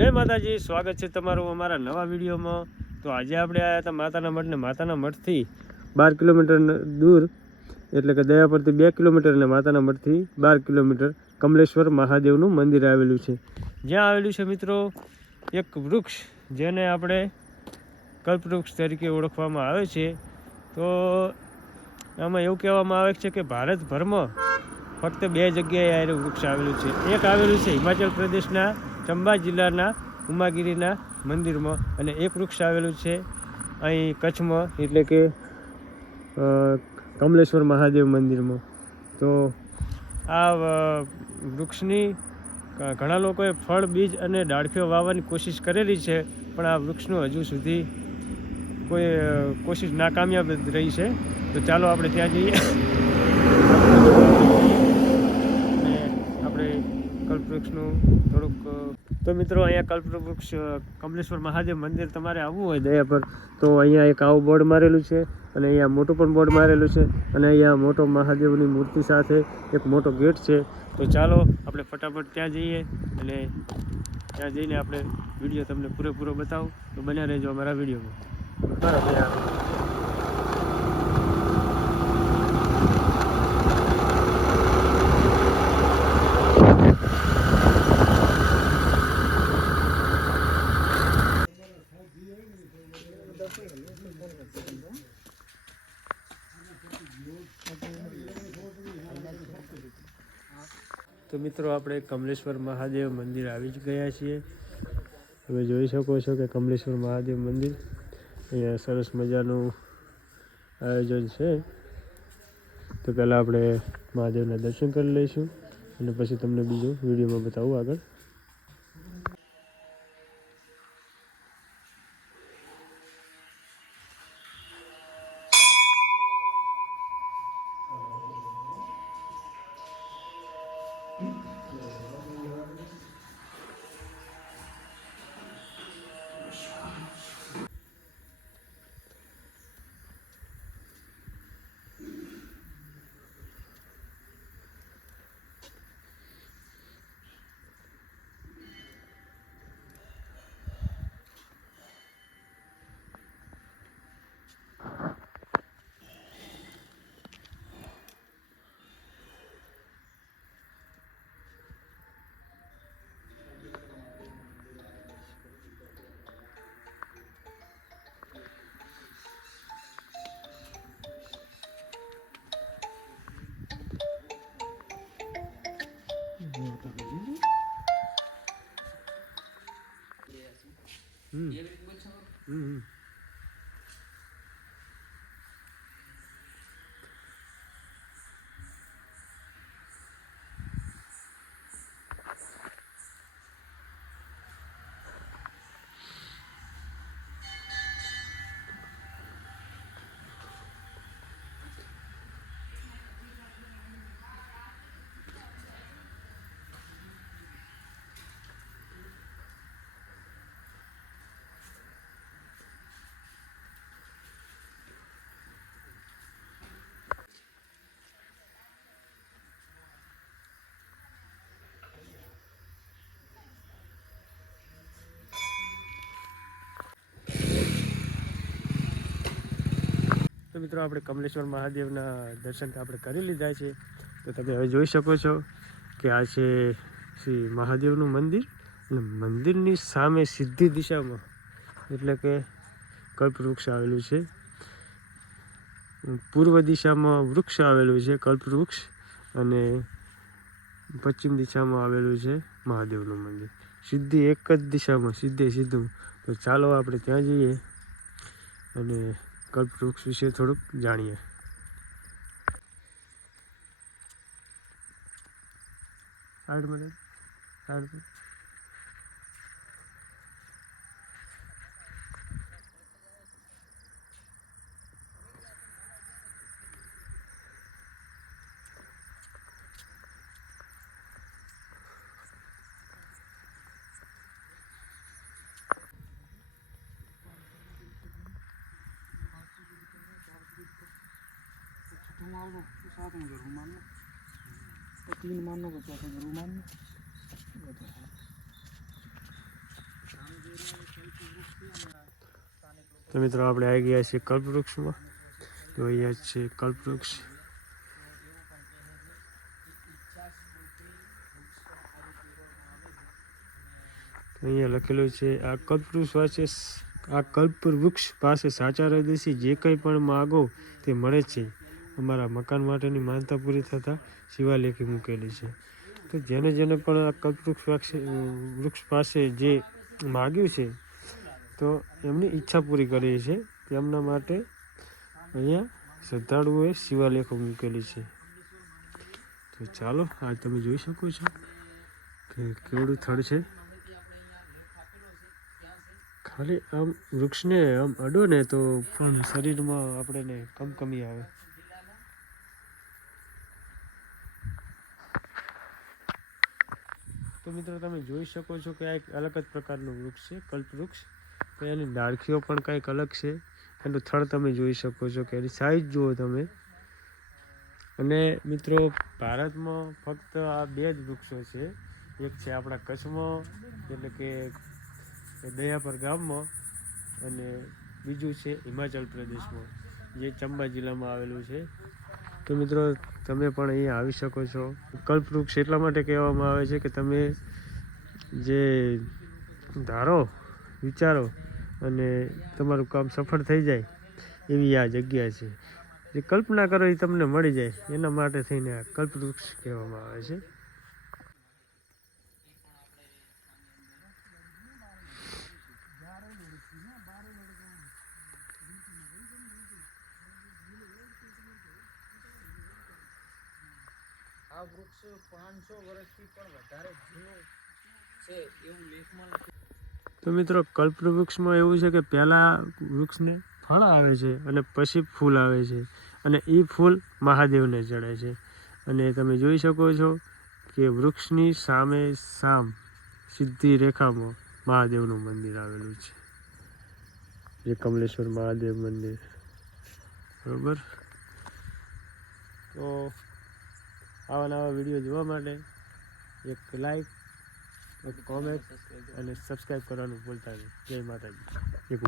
જય માતાજી, સ્વાગત છે તમારું અમારા નવા વિડીયોમાં। તો આજે આપણે આવ્યા હતા માતાના મઠ ને માતાના મઠથી 12 કિલોમીટર દૂર એટલે કે દયાપરથી 2 કિલોમીટર અને માતાના મઠથી 12 કિલોમીટર કમલેશ્વર મહાદેવનું મંદિર આવેલું છે। જ્યાં આવેલું છે મિત્રો એક વૃક્ષ જેને આપણે કલ્પવૃક્ષ તરીકે ઓળખવામાં આવે છે। તો આમાં એવું કહેવામાં આવે છે કે ભારતભરમાં ફક્ત 2 જગ્યાએ આ વૃક્ષ આવેલું છે। એક આવેલું છે હિમાચલ પ્રદેશના ચંબા જિલ્લાના ઉમાગીરીના મંદિરમાં અને એક વૃક્ષ આવેલું છે અહીં કચ્છમાં એટલે કે કમલેશ્વર મહાદેવ મંદિરમાં। તો આ વૃક્ષની ઘણા લોકોએ ફળ બીજ અને ડાળખીઓ વાવવાની કોશિશ કરેલી છે, પણ આ વૃક્ષનું હજુ સુધી કોઈ કોશિશ નાકામયાબ રહી છે। તો ચાલો આપણે ત્યાં જઈએ અને આપણે કલ્પવૃક્ષનું થોડુંક। તો મિત્રો અહીંયા કલ્પવૃક્ષ કમલેશ્વર મહાદેવ મંદિર તમારે આવવું હોય દયા પર તો અહીંયા એક આવું બોર્ડ મારેલું છે અને અહીંયા મોટું પણ બોર્ડ મારેલું છે અને અહીંયા મોટો મહાદેવની મૂર્તિ સાથે એક મોટો ગેટ છે। તો ચાલો આપણે ફટાફટ ત્યાં જઈએ અને ત્યાં જઈને આપણે વિડીયો તમને પૂરેપૂરો બતાવું। તો બન્યા રહેજો અમારા વિડીયોમાં। તો મિત્રો આપણે કમલેશ્વર મહાદેવ મંદિર આવી જ ગયા છીએ। તમે જોઈ શકો છો કે કમલેશ્વર મહાદેવ મંદિર અહીંયા સરસ મજાનું આયોજન છે। તો પહેલાં આપણે મહાદેવના દર્શન કરી લઈશું અને પછી તમને બીજું વિડીયોમાં બતાવું આગળ। તો મિત્રો આપણે કમલેશ્વર મહાદેવના દર્શન આપણે કરી લીધા છે। તો તમે હવે જોઈ શકો છો કે આ છે શ્રી મહાદેવનું મંદિર અને મંદિરની સામે સીધી દિશામાં એટલે કે કલ્પવૃક્ષ આવેલું છે। પૂર્વ દિશામાં વૃક્ષ આવેલું છે કલ્પવૃક્ષ અને પશ્ચિમ દિશામાં આવેલું છે મહાદેવનું મંદિર, સીધી એક જ દિશામાં સીધું। તો ચાલો આપણે ત્યાં જઈએ અને કલ્પવૃક્ષ વિશે થોડુંક જાણીએ। તો મિત્રો આપણે આવી ગયા છીએ કલ્પવૃક્ષમાં. તો અહીંયા છે કલ્પવૃક્ષ. અહીંયા લખેલું છે આ કલ્પવૃક્ષ પાસે સાચા હૃદયથી જે કંઈ પણ માગો તે મળે છે. અમારા મકાન માટેની માનતા પૂરી થતાં શિવાલેખી મૂકેલી છે. તો જેને પણ આ વૃક્ષ પાસે જે માગ્યું છે તો એમની ઈચ્છા પૂરી કરી છે. તેમના માટે અહીંયા શ્રદ્ધાળુઓએ શિવાલેખો મૂકેલી છે. તો ચાલો આ તમે જોઈ શકો છો કે કેવડું થડ છે. ખાલી આમ વૃક્ષને આમ અડો ને તો પણ શરીરમાં આપણને કમકમી આવે. તો મિત્રો તમે જોઈ શકો છો કે આ એક અલગ જ પ્રકારનું વૃક્ષ છે કલ્પવૃક્ષ. તો એની ડાળખીઓ પણ કંઈક અલગ છે. એનું થડ તમે જોઈ શકો છો કે એની સાઈઝ જુઓ તમે. અને મિત્રો ભારતમાં ફક્ત આ 2 જ વૃક્ષો છે. એક છે આપણા કચ્છમાં એટલે કે દયાપર ગામમાં, અને બીજું છે હિમાચલ પ્રદેશમાં જે ચંબા જિલ્લામાં આવેલું છે. તો મિત્રો તમે પણ અહીંયા આવી શકો છો. કલ્પવૃક્ષ એટલા માટે કહેવામાં આવે છે કે તમે જે ધારો વિચારો અને તમારું કામ સફળ થઈ જાય એવી આ જગ્યા છે. જે કલ્પના કરો એ તમને મળી જાય એના માટે થઈને આ કલ્પવૃક્ષ કહેવામાં આવે છે. આ વૃક્ષ 500 વર્ષથી પણ વધારે જૂનું છે એવું લેખમાં. તો મિત્રો કલ્પવૃક્ષમાં એવું છે કે પહેલાં વૃક્ષને ફળ આવે છે અને પછી ફૂલ આવે છે, અને એ ફૂલ મહાદેવને ચડે છે. અને તમે જોઈ શકો છો કે વૃક્ષની સામે સીધી રેખામાં મહાદેવનું મંદિર આવેલું છે, જે કમલેશ્વર મહાદેવ મંદિર. બરોબર. તો આવા નવા વિડીયો જોવા માટે એક લાઈક, એક કોમેન્ટ અને સબસ્ક્રાઈબ કરવાનું ભૂલતા નહીં. જય માતાજી. એક